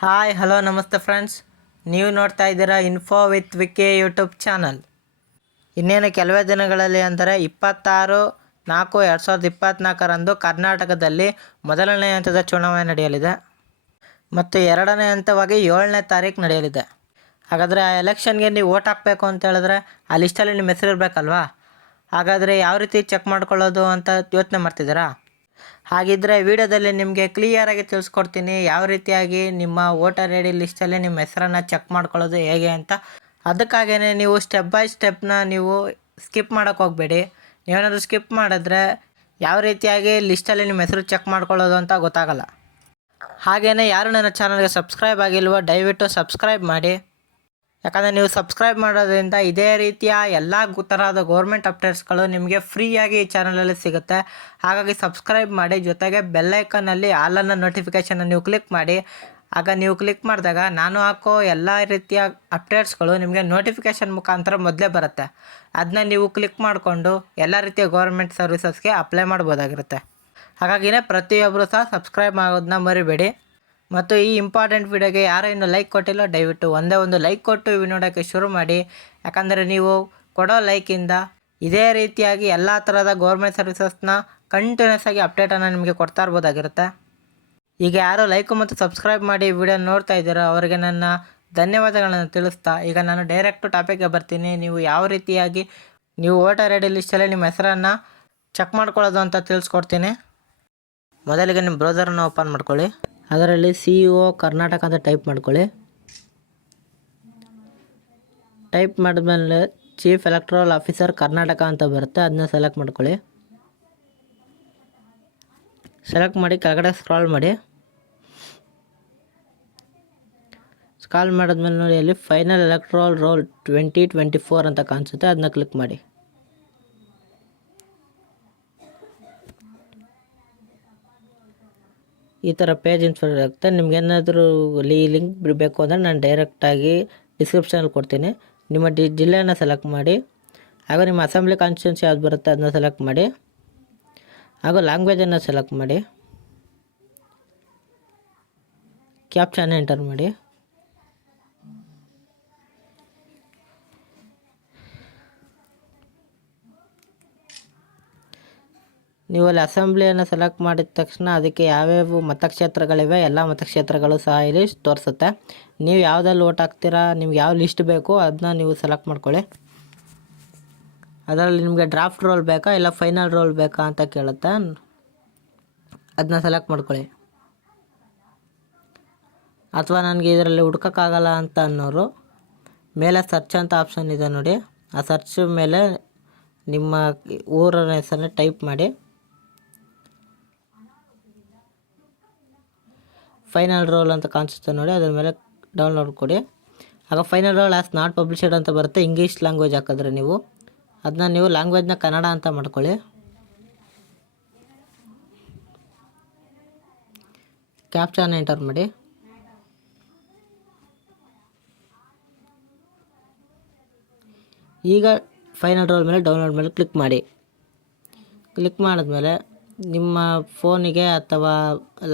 Hi hello ನಮಸ್ತೆ friends ನೀವು ನೋಡ್ತಾ ಇದ್ದೀರಾ info with VK YouTube channel ಇನ್ನೇನು ಕೆಲವೇ ದಿನಗಳಲ್ಲಿ ಅಂದರೆ ಇಪ್ಪತ್ತಾರು ನಾಲ್ಕು ಎರಡು ಸಾವಿರದ ಇಪ್ಪತ್ತ್ನಾಲ್ಕರಂದು ಕರ್ನಾಟಕದಲ್ಲಿ ಮೊದಲನೇ ಹಂತದ ಚುನಾವಣೆ ನಡೆಯಲಿದೆ ಮತ್ತು ಎರಡನೇ ಹಂತವಾಗಿ ಏಳನೇ ತಾರೀಕು ನಡೆಯಲಿದೆ. ಹಾಗಾದರೆ ಆ ಎಲೆಕ್ಷನ್ಗೆ ನೀವು ಓಟ್ ಹಾಕಬೇಕು ಅಂತ ಹೇಳಿದ್ರೆ ಆ ಲಿಸ್ಟಲ್ಲಿ ನಿಮ್ಮ ಹೆಸರು ಇರಬೇಕಲ್ವಾ? ಹಾಗಾದರೆ ಯಾವ ರೀತಿ ಚೆಕ್ ಮಾಡ್ಕೊಳ್ಳೋದು ಅಂತ ಯೋಚನೆ ಮಾಡ್ತಿದ್ದೀರಾ? ಹಾಗಿದ್ದರೆ ವಿಡಿಯೋದಲ್ಲಿ ನಿಮಗೆ ಕ್ಲಿಯರಾಗಿ ತಿಳಿಸ್ಕೊಡ್ತೀನಿ. ಯಾವ ರೀತಿಯಾಗಿ ನಿಮ್ಮ ವೋಟರ್ ಐ ಡಿ ಲಿಸ್ಟಲ್ಲಿ ನಿಮ್ಮ ಹೆಸರನ್ನು ಚೆಕ್ ಮಾಡ್ಕೊಳ್ಳೋದು ಹೇಗೆ ಅಂತ. ಅದಕ್ಕಾಗೇ ನೀವು ಸ್ಟೆಪ್ ಬೈ ಸ್ಟೆಪ್ನ ನೀವು ಸ್ಕಿಪ್ ಮಾಡೋಕ್ಕೆ ಹೋಗಬೇಡಿ. ನೀವೇನಾದರೂ ಸ್ಕಿಪ್ ಮಾಡಿದ್ರೆ ಯಾವ ರೀತಿಯಾಗಿ ಲಿಸ್ಟಲ್ಲಿ ನಿಮ್ಮ ಹೆಸರು ಚೆಕ್ ಮಾಡ್ಕೊಳ್ಳೋದು ಅಂತ ಗೊತ್ತಾಗಲ್ಲ. ಹಾಗೆಯೇ ಯಾರು ನನ್ನ ಚಾನಲ್ಗೆ ಸಬ್ಸ್ಕ್ರೈಬ್ ಆಗಿಲ್ವೋ ದಯವಿಟ್ಟು ಸಬ್ಸ್ಕ್ರೈಬ್ ಮಾಡಿ. ಯಾಕಂದರೆ ನೀವು ಸಬ್ಸ್ಕ್ರೈಬ್ ಮಾಡೋದ್ರಿಂದ ಇದೇ ರೀತಿಯ ಎಲ್ಲ ಥರದ ಗೌರ್ಮೆಂಟ್ ಅಪ್ಡೇಟ್ಸ್ಗಳು ನಿಮಗೆ ಫ್ರೀಯಾಗಿ ಈ ಚಾನಲಲ್ಲಿ ಸಿಗುತ್ತೆ. ಹಾಗಾಗಿ ಸಬ್ಸ್ಕ್ರೈಬ್ ಮಾಡಿ, ಜೊತೆಗೆ ಬೆಲ್ಲೈಕನಲ್ಲಿ ಆಲನ್ನು ನೋಟಿಫಿಕೇಷನ್ನ ನೀವು ಕ್ಲಿಕ್ ಮಾಡಿ. ಆಗ ನೀವು ಕ್ಲಿಕ್ ಮಾಡಿದಾಗ ನಾನು ಹಾಕೋ ಎಲ್ಲ ರೀತಿಯ ಅಪ್ಡೇಟ್ಸ್ಗಳು ನಿಮಗೆ ನೋಟಿಫಿಕೇಷನ್ ಮುಖಾಂತರ ಮೊದಲೇ ಬರುತ್ತೆ. ಅದನ್ನ ನೀವು ಕ್ಲಿಕ್ ಮಾಡಿಕೊಂಡು ಎಲ್ಲ ರೀತಿಯ ಗೌರ್ಮೆಂಟ್ ಸರ್ವಿಸಸ್ಗೆ ಅಪ್ಲೈ ಮಾಡ್ಬೋದಾಗಿರುತ್ತೆ. ಹಾಗಾಗಿನೇ ಪ್ರತಿಯೊಬ್ಬರು ಸಹ ಸಬ್ಸ್ಕ್ರೈಬ್ ಆಗೋದನ್ನ ಮರಿಬೇಡಿ. ಮತ್ತು ಈ ಇಂಪಾರ್ಟೆಂಟ್ ವಿಡಿಯೋಗೆ ಯಾರೋ ಇನ್ನೂ ಲೈಕ್ ಕೊಟ್ಟಿಲ್ಲ, ದಯವಿಟ್ಟು ಒಂದೇ ಒಂದು ಲೈಕ್ ಕೊಟ್ಟು ಇವು ನೋಡೋಕ್ಕೆ ಶುರು ಮಾಡಿ. ಯಾಕಂದರೆ ನೀವು ಕೊಡೋ ಲೈಕಿಂದ ಇದೇ ರೀತಿಯಾಗಿ ಎಲ್ಲ ಥರದ ಗೌರ್ಮೆಂಟ್ ಸರ್ವಿಸಸ್ನ ಕಂಟಿನ್ಯೂಸ್ ಆಗಿ ಅಪ್ಡೇಟನ್ನು ನಿಮಗೆ ಕೊಡ್ತಾ ಇರ್ಬೋದಾಗಿರುತ್ತೆ. ಈಗ ಯಾರು ಲೈಕು ಮತ್ತು ಸಬ್ಸ್ಕ್ರೈಬ್ ಮಾಡಿ ವಿಡಿಯೋ ನೋಡ್ತಾ ಇದ್ದೀರೋ ಅವರಿಗೆ ನನ್ನ ಧನ್ಯವಾದಗಳನ್ನು ತಿಳಿಸ್ತಾ, ಈಗ ನಾನು ಡೈರೆಕ್ಟು ಟಾಪಿಕ್ಗೆ ಬರ್ತೀನಿ. ನೀವು ಯಾವ ರೀತಿಯಾಗಿ ನೀವು ವೋಟರ್ ಐ ಡಿ ಲಿಸ್ಟಲ್ಲಿ ನಿಮ್ಮ ಹೆಸರನ್ನು ಚೆಕ್ ಮಾಡ್ಕೊಳ್ಳೋದು ಅಂತ ತಿಳಿಸ್ಕೊಡ್ತೀನಿ. ಮೊದಲಿಗೆ ನಿಮ್ಮ ಬ್ರೌಸರನ್ನು ಓಪನ್ ಮಾಡ್ಕೊಳ್ಳಿ. ಅದರಲ್ಲಿ ಸಿ ಇ ಒ ಕರ್ನಾಟಕ ಅಂತ ಟೈಪ್ ಮಾಡ್ಕೊಳ್ಳಿ. ಟೈಪ್ ಮಾಡಿದ್ಮೇಲೆ ಚೀಫ್ ಎಲೆಕ್ಟ್ರಲ್ ಆಫೀಸರ್ ಕರ್ನಾಟಕ ಅಂತ ಬರುತ್ತೆ, ಅದನ್ನ ಸೆಲೆಕ್ಟ್ ಮಾಡ್ಕೊಳ್ಳಿ. ಸೆಲೆಕ್ಟ್ ಮಾಡಿ ಕೆಳಗಡೆ ಸ್ಕ್ರಾಲ್ ಮಾಡಿ. ಸ್ಕ್ರಾಲ್ ಮಾಡಿದ್ಮೇಲೆ ನೋಡಿ, ಅಲ್ಲಿ final electoral roll twenty twenty four ಅಂತ ಕಾಣಿಸುತ್ತೆ, ಅದನ್ನ ಕ್ಲಿಕ್ ಮಾಡಿ. ಈ ಥರ ಪೇಜ್ ಇನ್ಸ್ಪೈರ್ ಆಗುತ್ತೆ ನಿಮ್ಗೆ ಏನಾದರೂ ಲಿಂಕ್ ಬಿಡಬೇಕು ಅಂದರೆ ನಾನು ಡೈರೆಕ್ಟಾಗಿ ಡಿಸ್ಕ್ರಿಪ್ಷನಲ್ಲಿ ಕೊಡ್ತೀನಿ. ನಿಮ್ಮ ಡಿ ಜಿಲ್ಲೆಯನ್ನು ಸೆಲೆಕ್ಟ್ ಮಾಡಿ, ಹಾಗೂ ನಿಮ್ಮ ಅಸೆಂಬ್ಲಿ ಕಾನ್ಸ್ಟಿಟ್ಯೂನ್ಸಿ ಯಾವ್ದು ಬರುತ್ತೆ ಅದನ್ನ ಸೆಲೆಕ್ಟ್ ಮಾಡಿ, ಹಾಗೂ ಲ್ಯಾಂಗ್ವೇಜನ್ನು ಸೆಲೆಕ್ಟ್ ಮಾಡಿ ಕ್ಯಾಪ್ಷನ್ ಎಂಟರ್ ಮಾಡಿ. ನೀವು ಅಲ್ಲಿ ಅಸೆಂಬ್ಲಿಯನ್ನು ಸೆಲೆಕ್ಟ್ ಮಾಡಿದ ತಕ್ಷಣ ಅದಕ್ಕೆ ಯಾವ್ಯಾವ ಮತಕ್ಷೇತ್ರಗಳಿವೆ, ಎಲ್ಲ ಮತಕ್ಷೇತ್ರಗಳು ಸಹ ಇಲ್ಲಿ ತೋರಿಸುತ್ತೆ. ನೀವು ಯಾವುದಲ್ಲಿ ಓಟ್ ಹಾಕ್ತೀರಾ, ನಿಮ್ಗೆ ಯಾವ ಲಿಸ್ಟ್ ಬೇಕೋ ಅದನ್ನ ನೀವು ಸೆಲೆಕ್ಟ್ ಮಾಡ್ಕೊಳ್ಳಿ. ಅದರಲ್ಲಿ ನಿಮಗೆ ಡ್ರಾಫ್ಟ್ ರೋಲ್ ಬೇಕಾ, ಇಲ್ಲ ಫೈನಲ್ ರೋಲ್ ಬೇಕಾ ಅಂತ ಕೇಳುತ್ತೆ. ಅದನ್ನ ಸೆಲೆಕ್ಟ್ ಮಾಡ್ಕೊಳ್ಳಿ. ಅಥವಾ ನನಗೆ ಇದರಲ್ಲಿ ಹುಡ್ಕೋಕ್ಕಾಗಲ್ಲ ಅಂತ ಅನ್ನೋರು, ಮೇಲೆ ಸರ್ಚ್ ಅಂತ ಆಪ್ಷನ್ ಇದೆ ನೋಡಿ. ಆ ಸರ್ಚ್ ಮೇಲೆ ನಿಮ್ಮ ಊರ ಹೆಸರನ್ನ ಟೈಪ್ ಮಾಡಿ. ಫೈನಲ್ ರೋಲ್ ಅಂತ ಕಾಣಿಸುತ್ತೆ ನೋಡಿ, ಅದ್ರ ಮೇಲೆ ಡೌನ್ಲೋಡ್ ಕೊಡಿ. ಆಗ final roll as not published ಅಂತ ಬರುತ್ತೆ, ಇಂಗ್ಲೀಷ್ ಲ್ಯಾಂಗ್ವೇಜ್ ಹಾಕಿದ್ರೆ ನೀವು. ಅದನ್ನ ನೀವು ಲ್ಯಾಂಗ್ವೇಜ್ನ ಕನ್ನಡ ಅಂತ ಮಾಡ್ಕೊಳ್ಳಿ. ಕ್ಯಾಪ್ಚಾನ ಎಂಟರ್ ಮಾಡಿ. ಈಗ ಫೈನಲ್ ರೋಲ್ ಮೇಲೆ ಡೌನ್ಲೋಡ್ ಮೇಲೆ ಕ್ಲಿಕ್ ಮಾಡಿ. ಕ್ಲಿಕ್ ಮಾಡಿದ್ಮೇಲೆ ನಿಮ್ಮ ಫೋನಿಗೆ ಅಥವಾ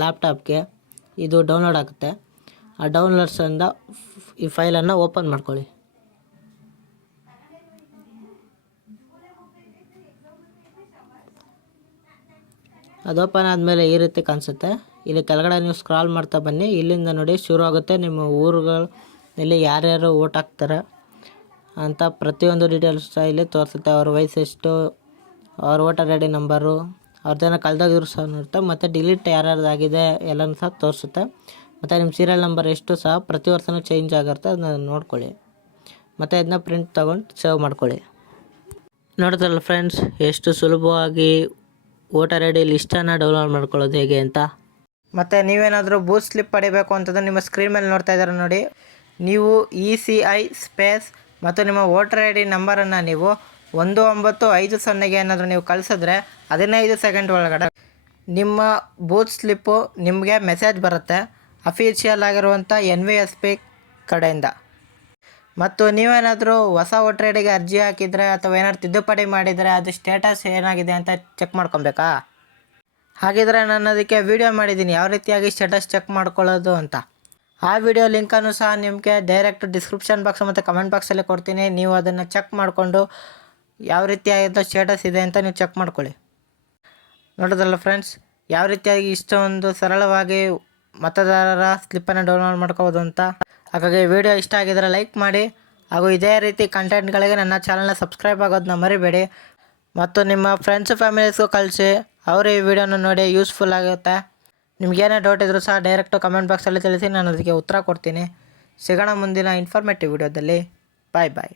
ಲ್ಯಾಪ್ಟಾಪ್ಗೆ ಇದು ಡೌನ್ಲೋಡ್ ಆಗುತ್ತೆ. ಆ ಡೌನ್ಲೋಡ್ಸಿಂದ ಈ ಫೈಲನ್ನು ಓಪನ್ ಮಾಡ್ಕೊಳ್ಳಿ. ಅದು ಓಪನ್ ಆದಮೇಲೆ ಈ ರೀತಿ ಕಾಣಿಸುತ್ತೆ. ಇಲ್ಲಿ ಕೆಳಗಡೆ ನೀವು ಸ್ಕ್ರಾಲ್ ಮಾಡ್ತಾ ಬನ್ನಿ. ಇಲ್ಲಿಂದ ನೋಡಿ ಶುರು ಆಗುತ್ತೆ. ನಿಮ್ಮ ಊರುಗಳು ಇಲ್ಲಿ ಯಾರ್ಯಾರು ಓಟ್ ಹಾಕ್ತಾರೆ ಅಂತ ಪ್ರತಿಯೊಂದು ಡೀಟೇಲ್ಸ್ ಇಲ್ಲಿ ತೋರಿಸುತ್ತೆ. ಅವ್ರ ವಯಸ್ಸೆಷ್ಟು, ಅವ್ರ ವೋಟರ್ ಐ ಡಿ ನಂಬರು ಅವ್ರ ಜನ ಕಳೆದೋಗಿದ್ರು ಸಹ ನೋಡುತ್ತೆ ಮತ್ತು ಡಿಲೀಟ್ ಯಾರ್ಯಾರ್ದಾಗಿದೆ ಎಲ್ಲನೂ ಸಹ ತೋರಿಸುತ್ತೆ. ಮತ್ತು ನಿಮ್ಮ ಸೀರಿಯಲ್ ನಂಬರ್ ಎಷ್ಟು ಸಹ ಪ್ರತಿ ವರ್ಷವೂ ಚೇಂಜ್ ಆಗಿರುತ್ತೆ ಅದನ್ನ ನೋಡ್ಕೊಳ್ಳಿ. ಮತ್ತು ಇದನ್ನ ಪ್ರಿಂಟ್ ತೊಗೊಂಡು ಸೇವ್ ಮಾಡ್ಕೊಳ್ಳಿ. ನೋಡಿದ್ರಲ್ಲ ಫ್ರೆಂಡ್ಸ್ ಎಷ್ಟು ಸುಲಭವಾಗಿ ವೋಟರ್ ಐ ಡಿ ಲಿಸ್ಟನ್ನು ಡೌನ್ಲೋಡ್ ಮಾಡ್ಕೊಳ್ಳೋದು ಹೇಗೆ ಅಂತ? ಮತ್ತು ನೀವೇನಾದರೂ ಬೂತ್ ಸ್ಲಿಪ್ ಪಡಿಬೇಕು ಅಂತಂದ್ರೆ ನಿಮ್ಮ ಸ್ಕ್ರೀನ್ ಮೇಲೆ ನೋಡ್ತಾ ಇದ್ದಾರೆ ನೋಡಿ. ನೀವು ಇ ಸಿ ಐ ಸ್ಪೇಸ್ ಮತ್ತು ನಿಮ್ಮ ವೋಟರ್ ಐ ಡಿ ನಂಬರನ್ನು ನೀವು ಒಂದು, ಒಂಬತ್ತು, ಐದು ಸೊನ್ನೆಗೆ ಏನಾದರೂ ನೀವು ಕಳಿಸಿದ್ರೆ ಹದಿನೈದು ಸೆಕೆಂಡ್ ಒಳಗಡೆ ನಿಮ್ಮ ಬೂತ್ ಸ್ಲಿಪ್ಪು ನಿಮಗೆ ಮೆಸೇಜ್ ಬರುತ್ತೆ ಅಫಿಷಿಯಲ್ ಆಗಿರುವಂಥ ಎನ್ ವಿ ಎಸ್ ಪಿ ಕಡೆಯಿಂದ. ಮತ್ತು ನೀವೇನಾದರೂ ಹೊಸ ವೋಟರ್ ಐ ಡಿಗೆ ಅರ್ಜಿ ಹಾಕಿದರೆ ಅಥವಾ ಏನಾದ್ರು ತಿದ್ದುಪಡಿ ಮಾಡಿದರೆ ಅದು ಸ್ಟೇಟಸ್ ಏನಾಗಿದೆ ಅಂತ ಚೆಕ್ ಮಾಡ್ಕೊಬೇಕಾ? ಹಾಗಿದ್ರೆ ನಾನು ಅದಕ್ಕೆ ವೀಡಿಯೋ ಮಾಡಿದ್ದೀನಿ. ಯಾವ ರೀತಿಯಾಗಿ ಸ್ಟೇಟಸ್ ಚೆಕ್ ಮಾಡ್ಕೊಳ್ಳೋದು ಅಂತ. ಆ ವಿಡಿಯೋ ಲಿಂಕನ್ನು ಸಹ ನಿಮಗೆ ಡೈರೆಕ್ಟ್ ಡಿಸ್ಕ್ರಿಪ್ಷನ್ ಬಾಕ್ಸ್ ಮತ್ತು ಕಮೆಂಟ್ ಬಾಕ್ಸಲ್ಲಿ ಕೊಡ್ತೀನಿ. ನೀವು ಅದನ್ನು ಚೆಕ್ ಮಾಡಿಕೊಂಡು ಯಾವ ರೀತಿಯಾದ ಸ್ಟೇಟಸ್ ಇದೆ ಅಂತ ನೀವು ಚೆಕ್ ಮಾಡ್ಕೊಳ್ಳಿ. ನೋಡೋದಲ್ಲ ಫ್ರೆಂಡ್ಸ್ ಯಾವ ರೀತಿಯಾಗಿ ಇಷ್ಟೊಂದು ಸರಳವಾಗಿ ಮತದಾರರ ಸ್ಲಿಪ್ಪನ್ನು ಡೌನ್ಲೋಡ್ ಮಾಡ್ಕೋಬೋದು ಅಂತ. ಹಾಗಾಗಿ ವಿಡಿಯೋ ಇಷ್ಟ ಆಗಿದ್ರೆ ಲೈಕ್ ಮಾಡಿ. ಹಾಗೂ ಇದೇ ರೀತಿ ಕಂಟೆಂಟ್ಗಳಿಗೆ ನನ್ನ ಚಾನಲ್ನ ಸಬ್ಸ್ಕ್ರೈಬ್ ಆಗೋದನ್ನ ಮರಿಬೇಡಿ. ಮತ್ತು ನಿಮ್ಮ ಫ್ರೆಂಡ್ಸ್ ಫ್ಯಾಮಿಲೀಸ್ಗೂ ಕಳಿಸಿ. ಅವರು ಈ ವಿಡಿಯೋನ ನೋಡಿ ಯೂಸ್ಫುಲ್ ಆಗುತ್ತೆ. ನಿಮಗೇನೇ ಡೌಟ್ ಇದ್ದರೂ ಸಹ ಡೈರೆಕ್ಟು ಕಮೆಂಟ್ ಬಾಕ್ಸಲ್ಲಿ ತಿಳಿಸಿ ನಾನು ಅದಕ್ಕೆ ಉತ್ತರ ಕೊಡ್ತೀನಿ. ಸಿಗೋಣ ಮುಂದಿನ ಇನ್ಫಾರ್ಮೇಟಿವ್ ವಿಡಿಯೋದಲ್ಲಿ ಬಾಯ್ ಬಾಯ್